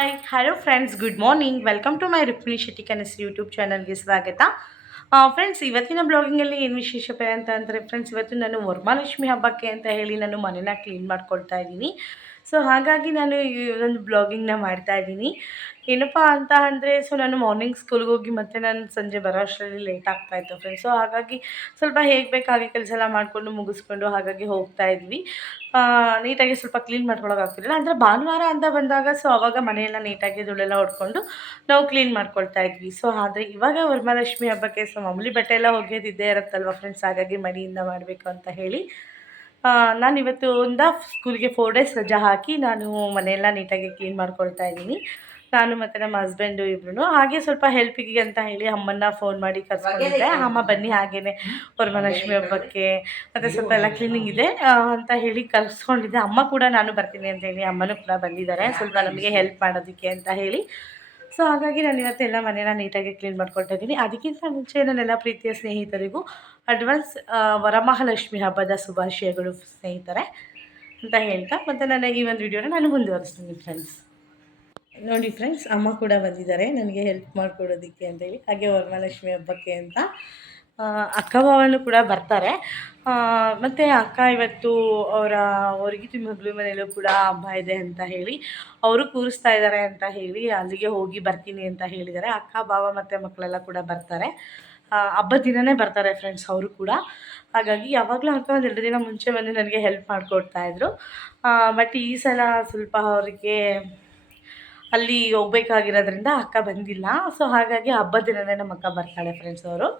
Hi hello friends, good morning. Welcome to my Rukmini Shetty ಕನಸು YouTube ಚಾನಲ್ಗೆ ಸ್ವಾಗತ. ಫ್ರೆಂಡ್ಸ್, ಇವತ್ತಿನ ಬ್ಲಾಗಿಂಗಲ್ಲಿ ಏನು ವಿಶೇಷತೆ ಅಂತ ಅಂದರೆ ಫ್ರೆಂಡ್ಸ್, ಇವತ್ತು ನಾನು ವರಮಹಾಲಕ್ಷ್ಮಿ ಹಬ್ಬಕ್ಕೆ ಅಂತ ಹೇಳಿ ನಾನು ಮನೇನ ಕ್ಲೀನ್ ಮಾಡ್ಕೊಳ್ತಾ ಇದ್ದೀನಿ. ಸೊ ಹಾಗಾಗಿ ನಾನು ಈ ಒಂದು ಬ್ಲಾಗಿಂಗ್ನ ಮಾಡ್ತಾ ಇದ್ದೀನಿ. ಏನಪ್ಪ ಅಂತ ಅಂದರೆ, ಸೊ ನಾನು ಮಾರ್ನಿಂಗ್ ಸ್ಕೂಲ್ಗೆ ಹೋಗಿ ಮತ್ತೆ ನಾನು ಸಂಜೆ ಬರೋ ಅಷ್ಟರಲ್ಲಿ ಲೇಟ್ ಆಗ್ತಾಯಿತ್ತು ಫ್ರೆಂಡ್ಸ್. ಸೊ ಹಾಗಾಗಿ ಸ್ವಲ್ಪ ಹೇಗೆ ಬೇಕಾಗಿ ಕೆಲಸ ಎಲ್ಲ ಮಾಡಿಕೊಂಡು ಮುಗಿಸ್ಕೊಂಡು ಹಾಗಾಗಿ ಹೋಗ್ತಾ ಇದ್ವಿ. ನೀಟಾಗಿ ಸ್ವಲ್ಪ ಕ್ಲೀನ್ ಮಾಡ್ಕೊಳೋಕ್ಕಾಗ್ತಿರಲಿಲ್ಲ. ಅಂದರೆ ಭಾನುವಾರ ಅಂತ ಬಂದಾಗ ಸೊ ಆವಾಗ ಮನೆಯೆಲ್ಲ ನೀಟಾಗಿ ಧೂಳೆಲ್ಲ ಹೊಡ್ಕೊಂಡು ನಾವು ಕ್ಲೀನ್ ಮಾಡ್ಕೊಳ್ತಾ ಇದ್ವಿ. ಸೊ ಆದರೆ ಇವಾಗ ವರಮಹಾಲಕ್ಷ್ಮಿ ಹಬ್ಬಕ್ಕೆ ಸೊ ಮಾಮೂಲಿ ಬಟ್ಟೆ ಎಲ್ಲ ಒಗೆಯೋದಿದ್ದೇ ಇರುತ್ತಲ್ವ ಫ್ರೆಂಡ್ಸ್, ಹಾಗಾಗಿ ಮಡಿಯಿಂದ ಮಾಡಬೇಕು ಅಂತ ಹೇಳಿ ನಾನಿವತ್ತು ಸ್ಕೂಲ್ಗೆ 4 ಡೇಸ್ ರಜಾ ಹಾಕಿ ನಾನು ಮನೆಯೆಲ್ಲ ನೀಟಾಗಿ ಕ್ಲೀನ್ ಮಾಡ್ಕೊಳ್ತಾ ಇದ್ದೀನಿ. ನಾನು ಮತ್ತು ನಮ್ಮ ಹಸ್ಬೆಂಡು ಇಬ್ಬರು. ಹಾಗೆ ಸ್ವಲ್ಪ ಹೆಲ್ಪಿಗೆ ಅಂತ ಹೇಳಿ ಅಮ್ಮನ್ನ ಫೋನ್ ಮಾಡಿ ಕರ್ಸ್ಕೊಂಡಿದ್ದೆ. ಅಮ್ಮ ಬನ್ನಿ ಹಾಗೇನೆ ವರಮಹಾಲಕ್ಷ್ಮಿ ಹಬ್ಬಕ್ಕೆ ಮತ್ತು ಸ್ವಲ್ಪ ಎಲ್ಲ ಕ್ಲೀನಿಂಗ್ ಇದೆ ಅಂತ ಹೇಳಿ ಕರ್ಸ್ಕೊಂಡಿದ್ದೆ. ಅಮ್ಮ ಕೂಡ ನಾನು ಬರ್ತೀನಿ ಅಂತ ಹೇಳಿ ಅಮ್ಮನೂ ಕೂಡ ಬಂದಿದ್ದಾರೆ ಸ್ವಲ್ಪ ನಮಗೆ ಹೆಲ್ಪ್ ಮಾಡೋದಕ್ಕೆ ಅಂತ ಹೇಳಿ. ಸೊ ಹಾಗಾಗಿ ನಾನು ಇವತ್ತೆಲ್ಲ ಮನೇನ ನೀಟಾಗಿ ಕ್ಲೀನ್ ಮಾಡ್ಕೊಳ್ತಾ ಇದ್ದೀನಿ. ಅದಕ್ಕಿಂತ ಮುಂಚೆ ನನ್ನೆಲ್ಲ ಪ್ರೀತಿಯ ಸ್ನೇಹಿತರಿಗೂ ಅಡ್ವಾನ್ಸ್ ವರಮಹಾಲಕ್ಷ್ಮಿ ಹಬ್ಬದ ಶುಭಾಶಯಗಳು ಸ್ನೇಹಿತರೆ ಅಂತ ಹೇಳ್ತಾ, ಮತ್ತು ನನ್ನ ಈ ಒಂದು ವಿಡಿಯೋನ ನಾನು ಮುಂದುವರಿಸ್ತೀನಿ ಫ್ರೆಂಡ್ಸ್. ನೋಡಿ ಫ್ರೆಂಡ್ಸ್, ಅಮ್ಮ ಕೂಡ ಬಂದಿದ್ದಾರೆ ನನಗೆ ಹೆಲ್ಪ್ ಮಾಡಿಕೊಡೋದಕ್ಕೆ ಅಂತೇಳಿ, ಹಾಗೆ ವರಮಹಾಲಕ್ಷ್ಮಿ ಹಬ್ಬಕ್ಕೆ ಅಂತ. ಅಕ್ಕ ಭಾವನೂ ಕೂಡ ಬರ್ತಾರೆ. ಮತ್ತು ಅಕ್ಕ ಇವತ್ತು ಅವ್ರಿಗೆ ಮಗಳು ಮನೆಯಲ್ಲೂ ಕೂಡ ಹಬ್ಬ ಇದೆ ಅಂತ ಹೇಳಿ ಅವರು ಕೂರಿಸ್ತಾ ಇದ್ದಾರೆ ಅಂತ ಹೇಳಿ ಅಲ್ಲಿಗೆ ಹೋಗಿ ಬರ್ತೀನಿ ಅಂತ ಹೇಳಿದ್ದಾರೆ. ಅಕ್ಕ ಭಾವ ಮತ್ತು ಮಕ್ಕಳೆಲ್ಲ ಕೂಡ ಬರ್ತಾರೆ. ಹಬ್ಬದ ದಿನವೇ ಬರ್ತಾರೆ ಫ್ರೆಂಡ್ಸ್ ಅವರು ಕೂಡ. ಹಾಗಾಗಿ ಯಾವಾಗಲೂ ಅಕ್ಕ ಒಂದು 2 ದಿನ ಮುಂಚೆ ಬಂದು ನನಗೆ ಹೆಲ್ಪ್ ಮಾಡಿಕೊಡ್ತಾಯಿದ್ರು. ಬಟ್ ಈ ಸಲ ಸ್ವಲ್ಪ ಅವರಿಗೆ ಅಲ್ಲಿ ಹೋಗ್ಬೇಕಾಗಿರೋದ್ರಿಂದ ಅಕ್ಕ ಬಂದಿಲ್ಲ. ಸೊ ಹಾಗಾಗಿ ಹಬ್ಬದ ದಿನವೇ ನಮ್ಮ ಅಕ್ಕ ಬರ್ತಾಳೆ ಫ್ರೆಂಡ್ಸ್ ಅವರು.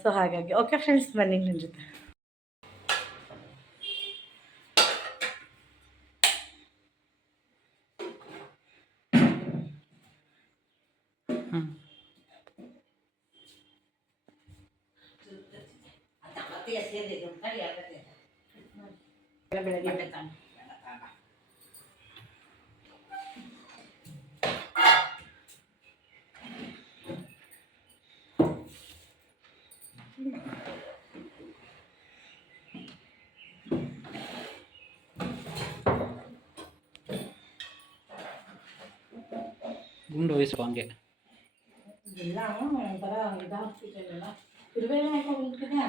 ಸೊ ಹಾಗಾಗಿ ಓಕೆ ಫ್ರೆಂಡ್ಸ್, ಬನ್ನಿ ನನ್ನ ಜೊತೆ. ಬೆಳಗ್ಗೆ ಗುಂಡು ವಯಸ್ಸು ಹಂಗೆ ಇಲ್ಲ ಒಂಥರ ಇದಾಗ್ತಿದ್ದಲ್ಲ, ಇರುವೆಲ್ಲ ಹಾಕೊಂಡ್ಬಿಟ್ಟಿದೆ.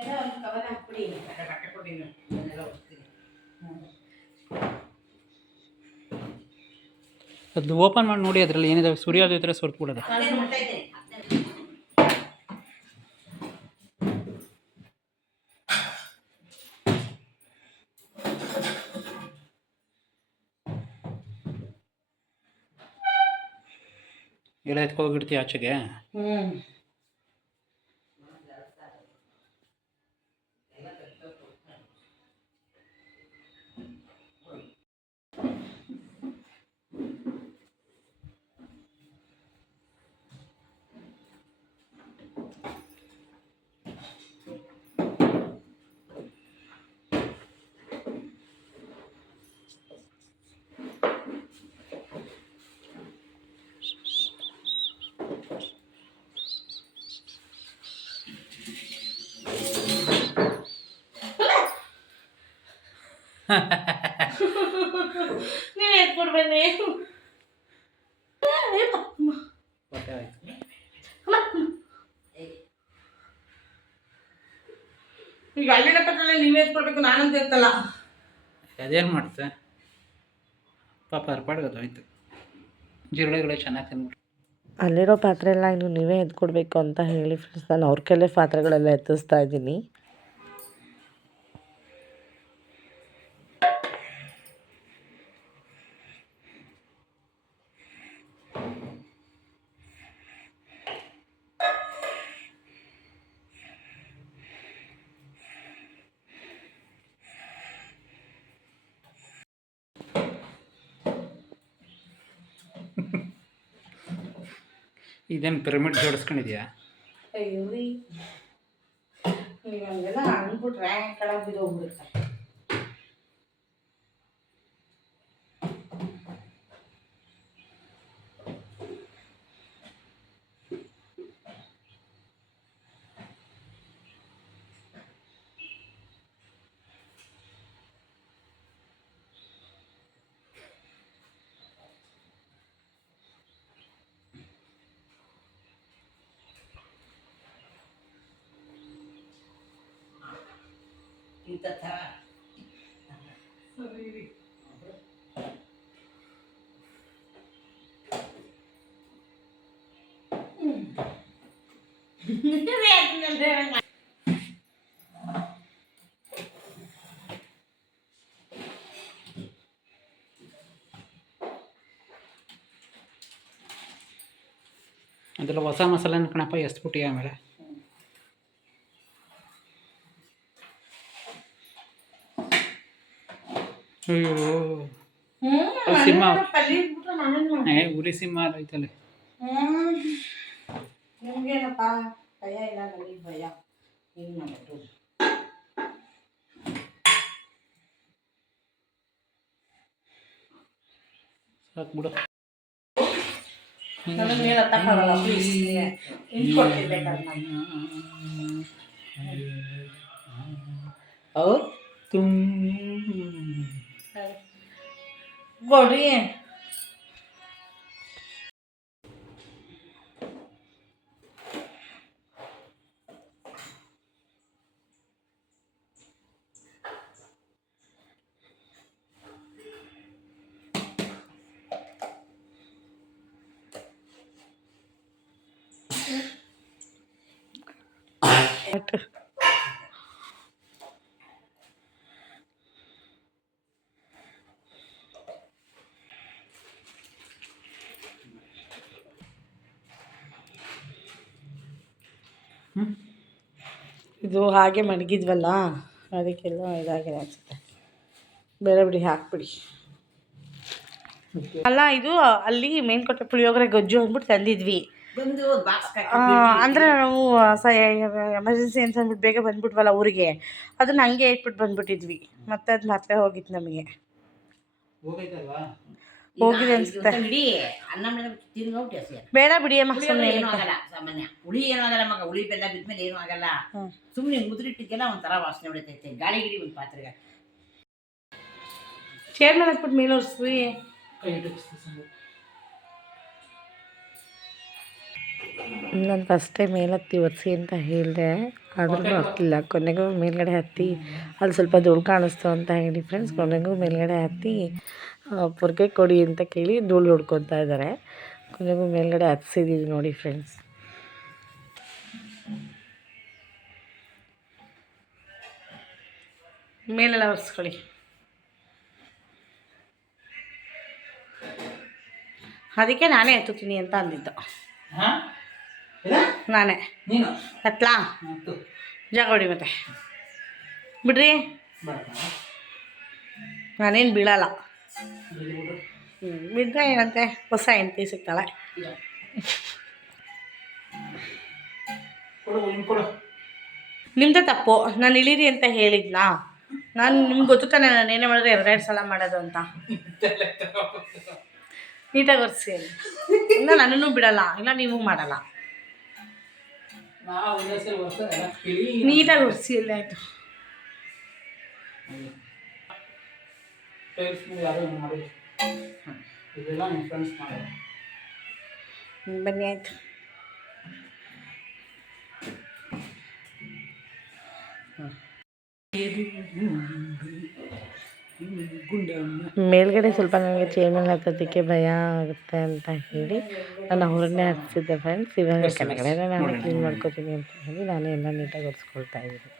ಎಲ್ಲ ಒಂದು ಕವರ್ ಹಾಕ್ಬಿಡಿ, ಬಟ್ಟೆ ಕೊಡಿ, ಎಲ್ಲ ಹೋಗ್ತೀನಿ. ಅದು ಓಪನ್ ಮಾಡಿ ನೋಡಿ, ಅದರಲ್ಲಿ ಏನಿದೆ ಸುರಿಯೋದು ಇದ್ರೆ ಸುರ್ತು ಬಿಡೋದು. ಎಲ್ಲ ಎತ್ಕೋಗಿಡ್ತೀವಿ ಆಚೆಗೆ. ನೀವು ಎತ್ಕೊಡ್ಬನ್ನಿ. ಈಗ ಅಲ್ಲಿನ ಪಕ್ಕದಲ್ಲಿ ನೀವೇ ಎತ್ಕೊಡ್ಬೇಕು, ನಾನಂತ ಎತ್ತಲ್ಲ. ಅದೇನು ಮಾಡ್ತೆ ಪಾಪ ಅರ್ಪಾಡ್ಗೋದು ಆಯ್ತು. ಜಿರಳೆಗಳು ಚೆನ್ನಾಗಿ ತಿನ್ಬಿಟ್ಟು ಅಲ್ಲಿರೋ ಪಾತ್ರೆ ಎಲ್ಲ ಇನ್ನು ನೀವೇ ಎತ್ಕೊಡ್ಬೇಕು ಅಂತ ಹೇಳಿ ಫ್ರೆಂಡ್ಸ್, ನಾನು ಅವ್ರ ಕೈಲೇ ಪಾತ್ರೆಗಳೆಲ್ಲ ಎತ್ತಿಸ್ತಾ ಇದ್ದೀನಿ. ಇದೇನು ಪಿರಮಿಡ್ ಜೋಡಿಸ್ಕೊಂಡಿದ್ಯಾ? ಅಯ್ಯೋ ರೀ, ನೀವು ಹಂಗೆಲ್ಲ ಅಂದ್ಬಿಟ್ರೆ ಕೆಳಗೆ ಬಿದ್ದೋಗ್ಬಿಡುತ್ತೆ. ಅದೆಲ್ಲ ಹೊಸ ಮಸಾಲೆನ ಕಣಪ್ಪ ಎಷ್ಟು ಪುಟ್ಟಿ ಆಮೇಲೆ ಅಯ್ಯೋ ಅದು ಸಿಂಹ ಉರಿ ಸಿಂಹ ಐತಲ್ಲ ನಿಮ್ಗೇನಪ್ಪ ಭಯ ಇಲ್ಲ, ನನಗೆ ಭಯ. ಏನು ಮಾಡೋದು? ಸಾಕು ಬಿಡು. ನನಗೆ ಮೇಲೆ ಹತ್ತಕ್ಕಾಗಲ್ಲ, ಪ್ಲೀಸ್. ಕೊಡ್ತಿರ್ಬೇಕಾದ್ರೆ ನಾನು ಕೊಡಿ. ಇದು ಹಾಗೆ ಮಡಗಿದ್ವಲ್ಲ, ಅದಕ್ಕೆಲ್ಲ ಇದಾಗಿದೆ ಅನಿಸುತ್ತೆ. ಬೇರೆ ಬಿಡಿ, ಹಾಕ್ಬಿಡಿ. ಅಲ್ಲ, ಇದು ಅಲ್ಲಿ ಮೇನ್ಕೋಟೆ ಪುಳಿಯೋಗರೆ ಗೊಜ್ಜು ಅಂದ್ಬಿಟ್ಟು ತಂದಿದ್ವಿ. ಅಂದರೆ ನಾವು ಎಮರ್ಜೆನ್ಸಿ ಅಂತ ಅಂದ್ಬಿಟ್ಟು ಬೇಗ ಬಂದ್ಬಿಟ್ವಲ್ಲ ಊರಿಗೆ, ಅದನ್ನ ಹಂಗೆ ಇಟ್ಬಿಟ್ಟು ಬಂದ್ಬಿಟ್ಟಿದ್ವಿ. ಮತ್ತೆ ಅದು ಮತ್ತೆ ಹೋಗಿತ್ತು ನಮಗೆ. ಹೋಗಿದೆ ಅನ್ಸುತ್ತೆ. ಬೇಡ ಬಿಡಿ ಅಮ್ಮ, ಸುಮ್ಮನೆ ಏನೂ ಆಗಲ್ಲ. ಸಾಮಾನ್ಯ ಹುಳಿ ಏನೂ ಆಗಲ್ಲ ಮಗ. ಹುಳಿ ಬೆಲ್ಲ ಬಿದ್ಮೇಲೆ ಏನೂ ಆಗಲ್ಲ. ಸುಮ್ಮನೆ ಮುದ್ರಿಟ್ಟಿಗೆಲ್ಲ ಒಂಥರ ವಾಸನೆ ಹೊಡಿತೈತೆ. ಗಾಳಿ ಗಿಡಿ ಒಂದು ಪಾತ್ರೆಗೆ ಚೇರ್ ಮೇಲೆ ಹಾಕ್ಬಿಟ್ಟು ಮೇಲೆ ಒರೆಸ್ರಿ. ನಾನು ಫಸ್ಟ್ ಟೈಮ್ ಮೇಲೆ ಹತ್ತಿ ಒರೆಸಿ ಅಂತ ಹೇಳಿದೆ, ಆದ್ರೂ ಹತ್ತಿಲ್ಲ. ಕೊನೆಗೂ ಮೇಲ್ಗಡೆ ಹತ್ತಿ ಅಲ್ಲಿ ಸ್ವಲ್ಪ ಧೂಳು ಕಾಣಿಸ್ತು ಅಂತ ಹೇಳಿ ಫ್ರೆಂಡ್ಸ್, ಕೊನೆಗೂ ಮೇಲ್ಗಡೆ ಹತ್ತಿ ಪೊರ್ಕೆ ಕೊಡಿ ಅಂತ ಕೇಳಿ ಧೂಳು ಹೊಡ್ಕೊತಾ ಇದ್ದಾರೆ. ಕೊನೆಗೂ ಮೇಲ್ಗಡೆ ಹತ್ಸಿದ್ದೀವಿ ನೋಡಿ ಫ್ರೆಂಡ್ಸ್. ಮೇಲೆಲ್ಲ ಒರೆಸ್ಕೊಳ್ಳಿ. ಅದಕ್ಕೆ ನಾನೇ ಎತ್ತುತ್ತೀನಿ ಅಂತ ಅಂದಿದ್ದು. ನಾನೇ ಹತ್ಲಾ ಜಾಗ ಹೊಡಿ ಮತ್ತೆ ಬಿಡ್ರಿ. ನಾನೇನು ಬೀಳಲ್ಲ. ಬಿಡ್ರೆ ಏನಂತೆ, ಹೊಸ ಹೆಂಡತಿ ಸಿಗ್ತಾಳೆ. ನಿಮ್ಮದೇ ತಪ್ಪು. ನಾನು ಇಳೀರಿ ಅಂತ ಹೇಳಿದ್ನಾ? ನಾನು ನಿಮ್ಗೆ ಗೊತ್ತು ತಾನೆ, ನಾನು ಏನೇ ಮಾಡಿದ್ರೆ ಎರಡೆರಡು ಸಲ ಮಾಡೋದು ಅಂತ. ನೀಟಾಗಿ ಒರೆಸಿ. ಇಲ್ಲ ನನ್ನನ್ನು ಬಿಡಲ್ಲ, ಇಲ್ಲ ನೀವು ಮಾಡಲ್ಲ. ನೀಟಾಗಿ ಒರೆಸಿ. ಎಲ್ಲ ಆಯಿತು. ಬನ್ನಿ ಆಯಿತು. ಮೇಲ್ಗಡೆ ಸ್ವಲ್ಪ ನನಗೆ ಚೇರ್ ಮೇಲೆ ಹತ್ತೋದಕ್ಕೆ ಭಯ ಆಗುತ್ತೆ ಅಂತ ಹೇಳಿ ನಾನು ಹೊರಗಡೆ ಹತ್ತಿಸಿದ್ದೆ ಫ್ರೆಂಡ್ಸ್. ಇವಾಗ ಕೆಳಗಡೆ ನಾನು ಕ್ಲೀನ್ ಮಾಡ್ಕೋತೀನಿ ಅಂತ ಹೇಳಿ ನಾನೇ ಎಲ್ಲ ನೀಟಾಗಿ ಒರೆಸ್ಕೊಳ್ತಾ ಇದ್ದೀನಿ.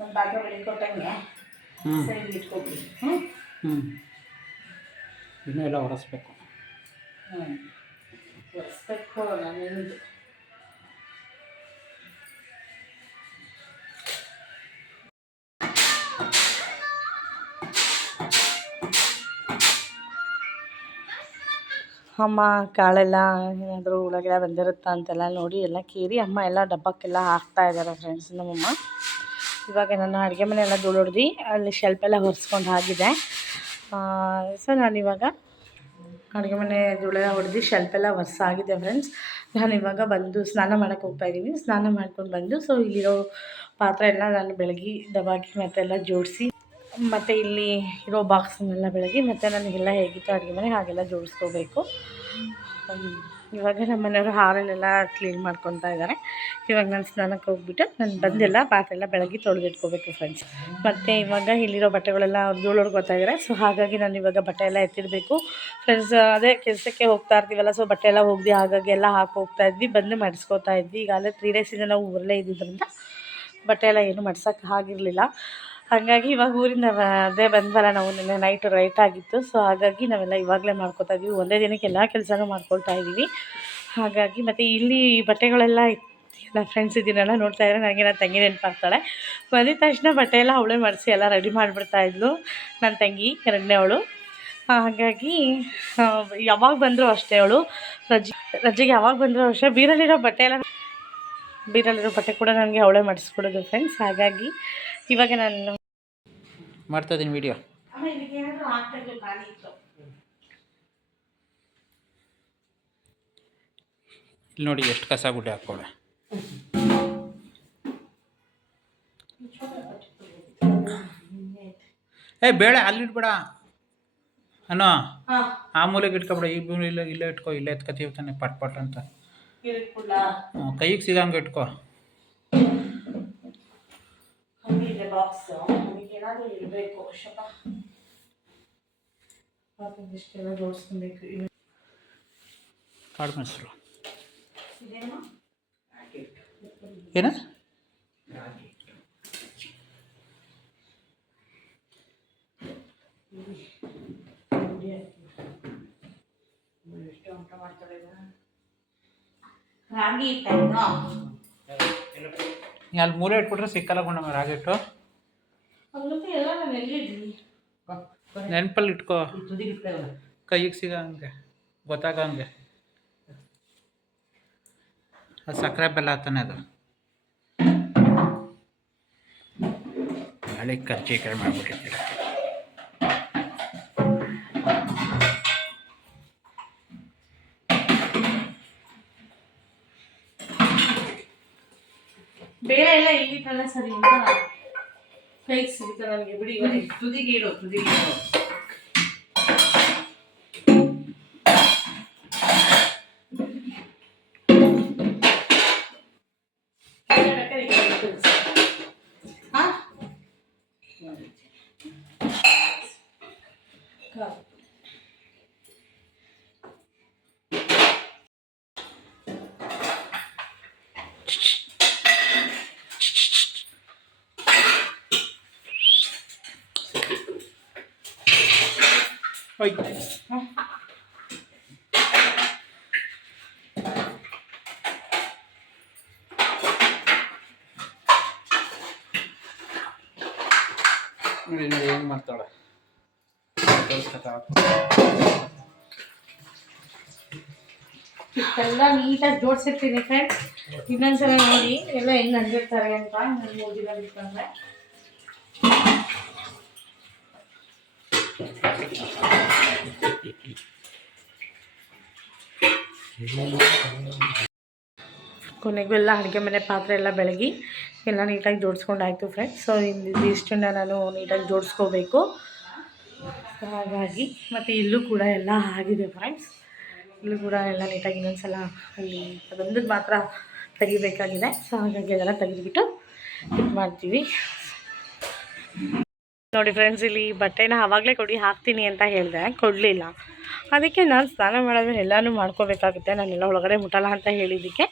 ಒಂದು ಪಾತ್ರೆ ಬೆಳಿಗ್ಗೆ ಕೊಟ್ಟಂಗೆ ಸೈಡ್ ಇಟ್ಕೊಬಿಡಿ. ಇನ್ನೂ ಎಲ್ಲ ಒರೆಸ್ಬೇಕು. ಒರೆಸ್ಬೇಕು. ನಾನೇನಿದು ಅಮ್ಮ ಕಾಳೆಲ್ಲ ಏನಾದರೂ ಹುಳಗಿಳ ಬಂದಿರುತ್ತಾ ಅಂತೆಲ್ಲ ನೋಡಿ ಎಲ್ಲ ಕೇರಿ ಅಮ್ಮ ಎಲ್ಲ ಡಬ್ಬಕ್ಕೆಲ್ಲ ಹಾಕ್ತಾಯಿದ್ದಾರೆ ಫ್ರೆಂಡ್ಸ್ ನಮ್ಮಮ್ಮ. ಇವಾಗ ನಾನು ಅಡುಗೆ ಮನೆ ಎಲ್ಲ ಧೂಳು ಹೊಡೆದು ಅಲ್ಲಿ ಶೆಲ್ಫ್ ಎಲ್ಲ ಒರೆಸ್ಕೊಂಡು ಆಗಿದೆ. ಸೊ ನಾನಿವಾಗ ಅಡುಗೆ ಮನೆ ಧೂಳೆಲ್ಲ ಹೊಡೆದು ಶೆಲ್ಫ್ ಎಲ್ಲ ಒರೆಸಾಗಿದೆ ಫ್ರೆಂಡ್ಸ್. ನಾನಿವಾಗ ಬಂದು ಸ್ನಾನ ಮಾಡೋಕ್ಕೆ ಹೋಗ್ತಾಯಿದ್ದೀನಿ. ಸ್ನಾನ ಮಾಡ್ಕೊಂಡು ಬಂದು ಸೊ ಇಲ್ಲಿರೋ ಪಾತ್ರೆ ಎಲ್ಲ ನಾನು ಬೆಳಗ್ಗೆ ದಬಾಕಿ ಮತ್ತೆಲ್ಲ ಜೋಡಿಸಿ ಮತ್ತು ಇಲ್ಲಿ ಇರೋ ಬಾಕ್ಸನ್ನೆಲ್ಲ ಬೆಳಗ್ಗೆ ಮತ್ತು ನನಗೆಲ್ಲ ಹೇಗಿತ್ತು ಅಡುಗೆ ಮನೆ ಹಾಗೆಲ್ಲ ಜೋಡಿಸ್ಕೋಬೇಕು. ಇವಾಗ ನಮ್ಮ ಮನೆಯವರು ಹಾರಲ್ಲೆಲ್ಲ ಕ್ಲೀನ್ ಮಾಡ್ಕೊತಾ ಇದ್ದಾರೆ. ಇವಾಗ ನಾನು ಸ್ನಾನಕ್ಕೆ ಹೋಗ್ಬಿಟ್ಟು ನಾನು ಬಂದೆಲ್ಲ ಪಾತ್ರೆ ಎಲ್ಲ ಬೆಳಗ್ಗೆ ತೊಳೆದಿಟ್ಕೋಬೇಕು ಫ್ರೆಂಡ್ಸ್. ಮತ್ತು ಇವಾಗ ಇಲ್ಲಿರೋ ಬಟ್ಟೆಗಳೆಲ್ಲ ಅವ್ರು ಧೂಳು ಹೊಡ್ಕೊತಾ ಇದ್ದಾರೆ. ಸೊ ಹಾಗಾಗಿ ನಾನು ಇವಾಗ ಬಟ್ಟೆ ಎಲ್ಲ ಎತ್ತಿಡಬೇಕು ಫ್ರೆಂಡ್ಸ್. ಅದೇ ಕೆಲಸಕ್ಕೆ ಹೋಗ್ತಾ ಇರ್ತೀವಲ್ಲ, ಸೊ ಬಟ್ಟೆ ಎಲ್ಲ ಹೋಗಿ ಹಾಗಾಗಿ ಎಲ್ಲ ಹಾಕಿ ಹೋಗ್ತಾ ಇದ್ವಿ, ಬಂದು ಮಡಿಸ್ಕೋತಾ ಇದ್ವಿ. ಈಗಾಗಲೇ 3 ಡೇಸಿಂದ ನಾವು ಊರಲ್ಲೇ ಇದ್ದಿದ್ದರಿಂದ ಬಟ್ಟೆ ಎಲ್ಲ ಏನು ಮಡ್ಸೋಕ್ಕೆ ಆಗಿರಲಿಲ್ಲ. ಹಾಗಾಗಿ ಇವಾಗ ಊರಿಂದ ಅದೇ ಬಂದ್ವಲ್ಲ ನಾವು, ನಿನ್ನೆ ನೈಟು ರೈಟ್ ಆಗಿತ್ತು. ಸೊ ಹಾಗಾಗಿ ನಾವೆಲ್ಲ ಇವಾಗಲೇ ಮಾಡ್ಕೊತಾ ಇದ್ವಿ. ಒಂದೇ ದಿನಕ್ಕೆ ಎಲ್ಲ ಕೆಲಸನೂ ಮಾಡ್ಕೊಳ್ತಾ ಇದ್ದೀವಿ. ಹಾಗಾಗಿ ಮತ್ತು ಇಲ್ಲಿ ಬಟ್ಟೆಗಳೆಲ್ಲ ಎಲ್ಲ ಫ್ರೆಂಡ್ಸ್ ಇದನ್ನೆಲ್ಲ ನೋಡ್ತಾ ಇದ್ದಾರೆ. ನನಗೆ ನನ್ನ ತಂಗಿ ನೆನಪಾಗ್ತಾಳೆ. ಬಂದಿದ ತಕ್ಷಣ ಬಟ್ಟೆ ಎಲ್ಲ ಅವಳೇ ಮಡಿಸಿ ಎಲ್ಲ ರೆಡಿ ಮಾಡಿಬಿಡ್ತಾ ಇದ್ಲು ನನ್ನ ತಂಗಿ, 2ನೇ ಅವಳು. ಹಾಗಾಗಿ ಯಾವಾಗ ಬಂದರೂ ಅಷ್ಟೇ, ಅವಳು ರಜೆಗೆ ಯಾವಾಗ ಬಂದರೂ ಅಷ್ಟೇ ಬೀರಲ್ಲಿರೋ ಬಟ್ಟೆ ಕೂಡ ನನಗೆ ಅವಳೇ ಮಾಡಿಸ್ಕೊಡೋದು ಫ್ರೆಂಡ್ಸ್. ಹಾಗಾಗಿ ಇವಾಗ ನಾನು ಮಾಡ್ತಾಯಿದ್ದೀನಿ ವಿಡಿಯೋ. ಇಲ್ಲಿ ನೋಡಿ ಎಷ್ಟು ಕಸ ಗುಡ್ಡೆ ಹಾಕ್ಕೊಳ್ಳೆ. ಬೇಡ ಅಲ್ಲಿಡ್ಬೇಡ ಅನ್ನೋ, ಆ ಮೂಲೆಗೆ ಇಟ್ಕೊಬೇಡ. ಈ ಮೂಲೆ ಇಲ್ಲೇ ಇಟ್ಕೊ, ಇಲ್ಲೇ ಎತ್ಕೊತೀವಿ ತಾನೆ ಪಟ್ ಅಂತ. ಕೈಗೆ ಸಿಗಂಗೆ ಇಟ್ಕೊ. ಕಾಳು ಮೆಣಸರು ಏನು ರಾಗಿ ನೀ ಅಲ್ಲಿ ಮೂಲೆ ಇಟ್ಬಿಟ್ರೆ ಸಿಕ್ಕಲ್ಲ ಕೊಂಡಮ್ಮ ರಾಗಿ ಇಟ್ಟು. ನೆನಪಲ್ಲಿ ಇಟ್ಕೋ, ಕೈಗೆ ಸಿಗಂಗೆ ಗೊತ್ತಾಗಂಗೆ. ಅದು ಸಕ್ಕರೆ ಬೆಲ್ಲ ತಾನೆ ಅದು. ಹಳೆ ಕರ್ಜಿಕಾಯಿ ಮಾಡಿಬಿಟ್ಟಿರ್ತೀರ. ಬೇರೆ ಎಲ್ಲ ಇಲ್ಲಿ ಸರಿ ಅಂತ ಕೈಗೆ ಸಿಗುತ್ತೆ ನನಗೆ. ಬಿಡಿ ತುದಿಗೆ ಇಡು. ನೋಡಿ ನೋಡಿ ಹೆಂಗೆ ಮಾಡ್ತಾಳೆ. ಇಷ್ಟೆಲ್ಲ ನೀಟಾಗಿ ಜೋಡಿಸಿರ್ತೀನಿ ಫ್ರೆಂಡ್ಸ್. ಇನ್ನೊಂದ್ಸಲ ನೋಡಿ ಎಲ್ಲ ಹೆಂಗೆ ಅಂದಿರ್ತಾರೆ ಅಂತ ನಾನು ಓದಿರೋದಕ್ಕಂದ್ರೆ. ಕೊನೆಗೂ ಎಲ್ಲ ಅಡುಗೆ ಮನೆ ಪಾತ್ರೆ ಎಲ್ಲ ಬೆಳಗಿ ಎಲ್ಲ ನೀಟಾಗಿ ಜೋಡಿಸ್ಕೊಂಡಾಯ್ತು ಫ್ರೆಂಡ್ಸ್. ಸೊ ಇಷ್ಟನ್ನು ನಾನು ನೀಟಾಗಿ ಜೋಡಿಸ್ಕೋಬೇಕು. ಹಾಗಾಗಿ ಮತ್ತು ಇಲ್ಲೂ ಕೂಡ ಎಲ್ಲ ಆಗಿದೆ ಫ್ರೆಂಡ್ಸ್. ಇಲ್ಲೂ ಕೂಡ ಎಲ್ಲ ನೀಟಾಗಿ ಇನ್ನೊಂದ್ಸಲ ಅಲ್ಲಿ ಅದೊಂದಕ್ಕೆ ಮಾತ್ರ ತೆಗಿಬೇಕಾಗಿದೆ. ಸೊ ಹಾಗಾಗಿ ಅದೆಲ್ಲ ತೆಗೆದುಬಿಟ್ಟು ಇದು ಮಾಡ್ತೀವಿ. ನೋಡಿ ಫ್ರೆಂಡ್ಸ್, ಇಲ್ಲಿ ಬಟ್ಟೆನ ಆವಾಗಲೇ ಹಾಕ್ತೀನಿ ಅಂತ ಹೇಳಿದೆ, ಕೊಡಲಿಲ್ಲ. ಅದಕ್ಕೆ ನಾನು ಸ್ನಾನ ಮಾಡೋದ್ಮೇಲೆ ಎಲ್ಲನೂ ಮಾಡ್ಕೋಬೇಕಾಗುತ್ತೆ. ನಾನೆಲ್ಲ ಒಳಗಡೆ ಮುಟ್ಟಲ್ಲ ಅಂತ ಹೇಳಿದ್ದಕ್ಕೆ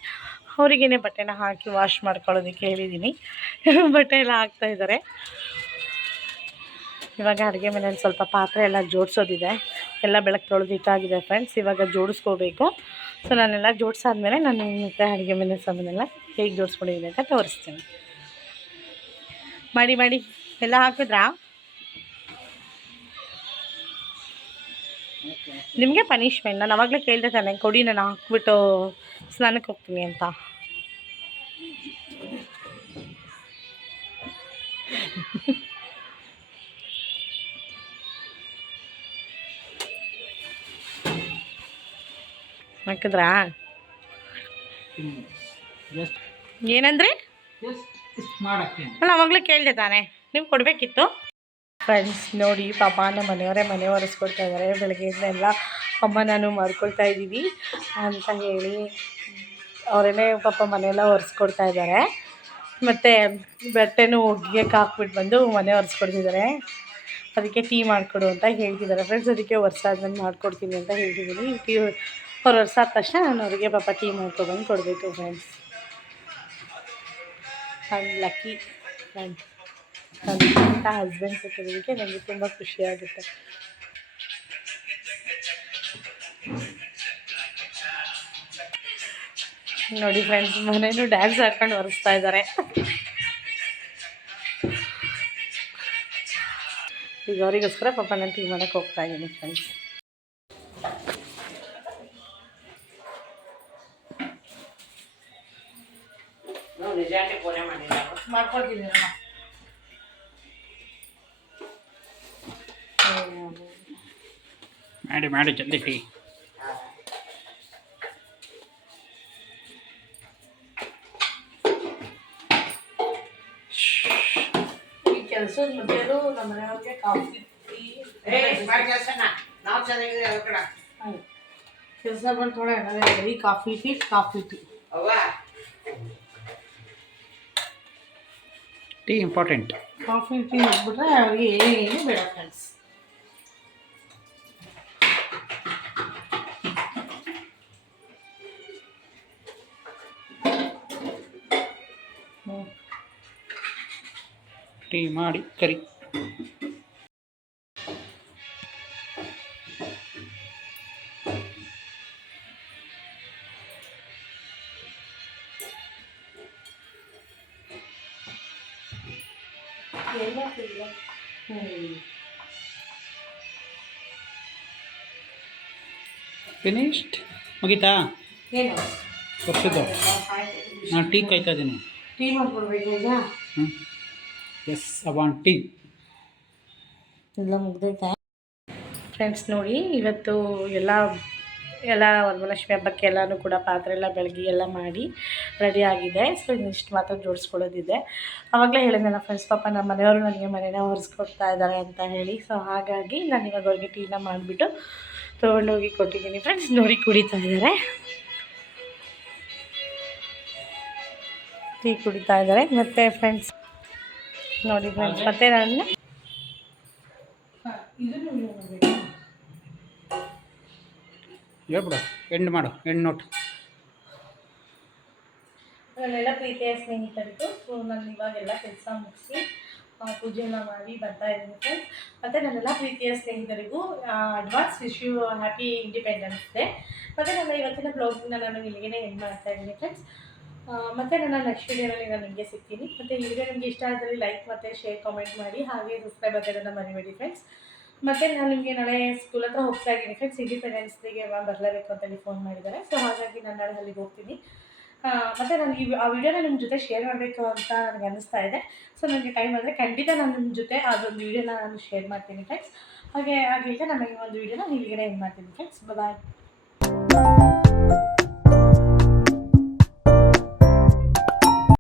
ಅವರಿಗೇನೆ ಬಟ್ಟೆನ ಹಾಕಿ ವಾಶ್ ಮಾಡ್ಕೊಳ್ಳೋದಕ್ಕೆ ಹೇಳಿದ್ದೀನಿ. ಬಟ್ಟೆ ಎಲ್ಲ ಹಾಕ್ತಾಯಿದ್ದಾರೆ. ಇವಾಗ ಅಡುಗೆ ಮನೇಲಿ ಸ್ವಲ್ಪ ಪಾತ್ರೆ ಎಲ್ಲ ಜೋಡಿಸೋದಿದೆ. ಎಲ್ಲ ಬೆಳಗ್ಗೆ ತೊಳೆದಿಟ್ಟಾಗಿದೆ ಫ್ರೆಂಡ್ಸ್. ಇವಾಗ ಜೋಡಿಸ್ಕೋಬೇಕು. ಸೊ ನಾನೆಲ್ಲ ಜೋಡಿಸಾದ್ಮೇಲೆ ನಾನು ಮತ್ತೆ ಅಡುಗೆ ಮನೆ ಸಾಮಾನೆಲ್ಲ ಹೇಗೆ ಜೋಡಿಸ್ಕೊಂಡಿದ್ದೀನಿ ಅಂತ ತೋರಿಸ್ತೀನಿ. ಮಾಡಿ ಎಲ್ಲ ಹಾಕಿದ್ರಾ? ನಿಮಗೆ ಪನಿಷ್ಮೆಂಟ್. ನಾನು ಅವಾಗಲೇ ಕೇಳಿದೆ ತಾನೆ, ಕೊಡಿ ನಾನು ಹಾಕ್ಬಿಟ್ಟು ಸ್ನಾನಕ್ಕೆ ಹೋಗ್ತೀನಿ ಅಂತ. ಹಾಕಿದ್ರಾ? ಜಸ್ಟ್ ಏನಂದ್ರೆ ಜಸ್ಟ್ ಮಾಡಕ್ಕೆ ಅಲ್ಲ, ಅವಾಗಲೇ ಕೇಳಿದೆ ತಾನೆ, ನೀವು ಕೊಡಬೇಕಿತ್ತು. ಫ್ರೆಂಡ್ಸ್ ನೋಡಿ, ಪಾಪ ನಮ್ಮ ಮನೆಯವರೇ ಮನೆ ಒರೆಸ್ಕೊಡ್ತಾ ಇದ್ದಾರೆ. ಬೆಳಗ್ಗೆಯಿಂದ ಎಲ್ಲ ಅಮ್ಮ ನಾನು ಮಾಡ್ಕೊಳ್ತಾ ಇದ್ದೀವಿ ಅಂತ ಹೇಳಿ ಅವರೇ ಪಾಪ ಮನೆಯೆಲ್ಲ ಒರೆಸ್ಕೊಡ್ತಾ ಇದ್ದಾರೆ. ಮತ್ತು ಬಟ್ಟೆನೂ ಒಗೆಯಕ್ಕೆ ಹಾಕ್ಬಿಟ್ಟು ಬಂದು ಮನೆ ಒರೆಸ್ಕೊಡ್ತಿದ್ದಾರೆ. ಅದಕ್ಕೆ ಟೀ ಮಾಡಿಕೊಡು ಅಂತ ಹೇಳ್ತಿದ್ದಾರೆ ಫ್ರೆಂಡ್ಸ್. ಅದಕ್ಕೆ ಒರೆಸಾದ್ಮೇಲೆ ಮಾಡಿಕೊಡ್ತೀನಿ ಅಂತ ಹೇಳ್ತಿದ್ದೀನಿ. ಟೀ ಅವ್ರು ಒರೆಸಾದ ತಕ್ಷಣ ನಾನು ಅವರಿಗೆ ಪಾಪ ಟೀ ಮಾಡ್ಕೊಬಂದು ಕೊಡಬೇಕು ಫ್ರೆಂಡ್ಸ್. ನಾನು ಲಕ್ಕಿ ಫ್ರೆಂಡ್ಸ್, ನನ್ನ ಹಸ್ಬೆಂಡ್ ಸಿಕ್ಕಿರೋದಕ್ಕೆ ನನಗೆ ತುಂಬ ಖುಷಿಯಾಗುತ್ತೆ. ನೋಡಿ ಫ್ರೆಂಡ್ಸ್, ಮನೇನು ಡ್ಯಾನ್ಸ್ ಹಾಕೊಂಡು ಒರೆಸ್ತಾ ಇದ್ದಾರೆ. ಈಗ ಅವರಿಗೋಸ್ಕರ ಪಾಪ ನಾನು ಟೀ ಮಾಡೋಕ್ಕೆ ಹೋಗ್ತಾ ಇದ್ದೀನಿ ಫ್ರೆಂಡ್ಸ್. ನಿಜಾಂಟಿ ಫೋನೇ ಮಾಡಿಲ್ಲ, ಮಾಡ್ಕೊಳ್ತೀನಿ. ಮಾಡಿ ಜಲ್ದಿ ಟೀ. ಈ ಕೆಲಸದ ಮಧ್ಯೆಯಲ್ಲೂ ನಮ್ಮ ಮನೆಯವ್ರಿಗೆ ಕಾಫಿ ಟೀ ನಾವು ಚೆನ್ನಾಗಿದ್ರೆ ಅದ್ರ ಕಡೆ ಕೆಲಸ ಮಾಡ್ಕೊಂಡೆ ಬರೀ ಕಾಫಿ ಟೀ ಅವ್ವ ಟೀ ಇಂಪಾರ್ಟೆಂಟ್. ಕಾಫಿ ಟೀ ಇಟ್ಬಿಟ್ರೆ ಅವ್ರಿಗೆ ಏನು ಬೇಡ ಫ್ರೆಂಡ್ಸ್. ಟೀ ಮಾಡಿ ಕರಿ. ಫಿನಿಶ್ಡ್, ಮುಗೀತಾ ಏನು ವರ್ಷದ್ದು? ನಾನು ಟೀ ಕಾಯ್ತಾ ಇದ್ದೀನಿ. ಟೀ ಮಾಡ್ಕೊಡ್ಬೇಕು ಈಗ. ಎಸ್, ಅವಾನ್ ಟೀ ಎಲ್ಲ ಮುಗ್ದೈತಾ ಫ್ರೆಂಡ್ಸ್? ನೋಡಿ, ಇವತ್ತು ಎಲ್ಲ ವರಮಹಾಲಕ್ಷ್ಮಿ ಹಬ್ಬಕ್ಕೆ ಎಲ್ಲನೂ ಕೂಡ ಪಾತ್ರೆ ಎಲ್ಲ ಬೆಳಗ್ಗೆ ಎಲ್ಲ ಮಾಡಿ ರೆಡಿ ಆಗಿದೆ. ಸೊ ಇನ್ನಿಷ್ಟು ಮಾತ್ರ ಜೋಡಿಸ್ಕೊಳ್ಳೋದಿದೆ. ಆವಾಗಲೇ ಹೇಳಿದ್ನಲ್ಲ ಫ್ರೆಂಡ್ಸ್, ಪಾಪ ನಮ್ಮ ಮನೆಯವರು ನನಗೆ ಮನೇನ ಒರೆಸ್ಕೊಡ್ತಾ ಇದ್ದಾರೆ ಅಂತ ಹೇಳಿ. ಸೊ ಹಾಗಾಗಿ ನಾನು ಇವಾಗ ಅವ್ರಿಗೆ ಟೀನ ಮಾಡಿಬಿಟ್ಟು ತೊಗೊಂಡೋಗಿ ಕೊಟ್ಟಿದ್ದೀನಿ ಫ್ರೆಂಡ್ಸ್. ನೋಡಿ, ಕುಡಿತಾ ಇದ್ದಾರೆ, ಟೀ ಕುಡಿತಾ ಇದ್ದಾರೆ. ಮತ್ತು ಫ್ರೆಂಡ್ಸ್ ನೋಡಿ ಫ್ರೆಂಡ್ಸ್, ಮತ್ತೆ ನಾನು ಹೇಳ್ಬಿಡು, ಎಂಡ್ ಮಾಡು, ಎಂಡ್ ನೋಟ್. ನನ್ನೆಲ್ಲ ಪ್ರೀತಿಯ ಸ್ನೇಹಿತರಿಗೂ ಸೊ ನಾನು ಇವಾಗೆಲ್ಲ ಕೆಲಸ ಮುಗಿಸಿ ಪೂಜೆ ಎಲ್ಲ ಮಾಡಿ ಬರ್ತಾ ಇದ್ದೀನಿ ಫ್ರೆಂಡ್ಸ್. ಮತ್ತು ನನ್ನೆಲ್ಲ ಪ್ರೀತಿಯ ಸ್ನೇಹಿತರಿಗೂ advance wish you happy independence day. ಮತ್ತು ನನ್ನ ಇವತ್ತಿನ ಬ್ಲಾಗಿಂಗ್ನ ನಾನು ಇಲ್ಲಿಗೆ ಎಂಡ್ ಮಾಡ್ತಾ ಇದ್ದೀನಿ ಫ್ರೆಂಡ್ಸ್. ಮತ್ತು ನನ್ನ ನೆಕ್ಸ್ಟ್ ವೀಡಿಯೋನಲ್ಲಿ ನಾನು ನಿಮಗೆ ಸಿಗ್ತೀನಿ. ಮತ್ತು ಈ ವಿಡಿಯೋ ನಿಮಗೆ ಇಷ್ಟ ಆದರೆ ಲೈಕ್ ಮತ್ತು ಶೇರ್ ಕಾಮೆಂಟ್ ಮಾಡಿ, ಹಾಗೆ ಸಬ್ಸ್ಕ್ರೈಬ್ ಆಗೋದನ್ನು ಮರಿಬೇಡಿ ಫ್ರೆಂಡ್ಸ್. ಮತ್ತು ನಾನು ನಿಮಗೆ ನಾಳೆ ಸ್ಕೂಲ್ ಹತ್ರ ಹೋಗ್ತಾ ಇದ್ದೀನಿ ಫ್ರೆಂಡ್ಸ್. ಇಂಡಿಪೆಂಡೆನ್ಸ್ ಡೇಗೆ ಬರಲೇಬೇಕು ಅಂತೇಳಿ ಫೋನ್ ಮಾಡಿದ್ದಾರೆ. ಸೊ ಹಾಗಾಗಿ ನಾನು ನಾಳೆ ಅಲ್ಲಿಗೆ ಹೋಗ್ತೀನಿ. ಮತ್ತು ನನಗೆ ಆ ವಿಡಿಯೋನ ನಿಮ್ಮ ಜೊತೆ ಶೇರ್ ಮಾಡಬೇಕು ಅಂತ ನನಗೆ ಅನ್ನಿಸ್ತಾ ಇದೆ. ಸೊ ನನಗೆ ಟೈಮ್ ಆದರೆ ಖಂಡಿತ ನಾನು ನಿಮ್ಮ ಜೊತೆ ಅದೊಂದು ವಿಡಿಯೋನ ನಾನು ಶೇರ್ ಮಾಡ್ತೀನಿ ಫ್ರೆಂಡ್ಸ್. ಹಾಗೆ ನಾನು ಈ ಒಂದು ವಿಡಿಯೋನ ಇಲ್ಲಿಗೆ ಎಂಡ್ ಮಾಡ್ತೀನಿ ಫ್ರೆಂಡ್ಸ್. ಬಾಯ್.